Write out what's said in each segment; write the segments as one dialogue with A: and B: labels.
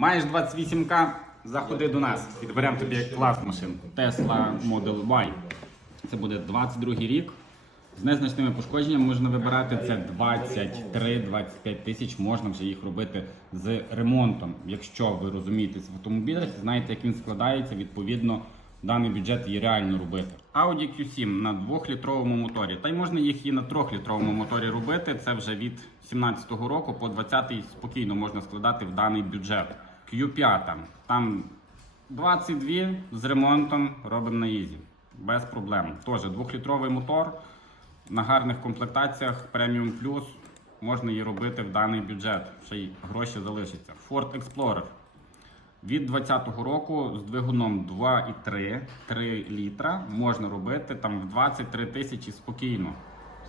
A: Маєш 28к, заходи до нас. Підберемо тобі клас машин. Tesla Model Y. Це буде 22 рік. З незначними пошкодженнями можна вибирати це 23-25 тисяч. Можна вже їх робити з ремонтом. Якщо ви розумієтесь в автомобілях, знаєте, як він складається, відповідно, даний бюджет є реально робити. Audi Q7 на 2-літровому моторі. Та й можна їх і на 3-літровому моторі робити. Це вже від 17-го року по 20-й спокійно можна складати в даний бюджет. Q5 там 22 з ремонтом робимо на Ізі. Без проблем. Теж 2-літровий мотор на гарних комплектаціях Premium Plus можна її робити в даний бюджет. Ще й гроші залишаться. Ford Explorer. Від 2020 року з двигуном 2,3 3 літра можна робити там в 23 тисячі спокійно.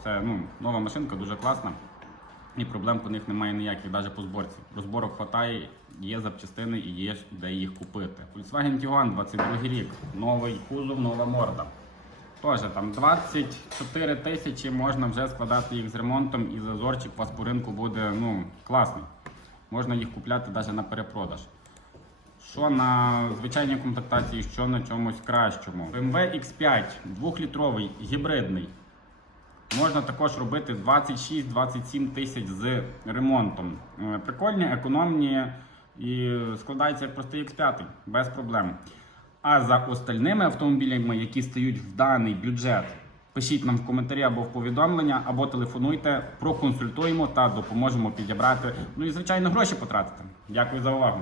A: Це ну, нова машинка, дуже класна. І проблем по них немає ніяких, навіть по зборці. Розборок хватає, є запчастини і є де їх купити. Volkswagen Tiguan 22 рік, новий кузов, нова морда. Теж там 24 тисячі можна вже складати їх з ремонтом і зазорчик у вас по ринку буде ну, класний. Можна їх купляти навіть на перепродаж. Що на звичайній комплектації, що на чомусь кращому. BMW X5 2-літровий, гібридний. Можна також робити 26-27 тисяч з ремонтом. Е, Прикольні, економні і складається як простий X5, без проблем. А за остальними автомобілями, які стають в даний бюджет, пишіть нам в коментарі або в повідомлення, або телефонуйте, проконсультуємо та допоможемо підібрати. Ну і звичайно гроші потратити. Дякую за увагу.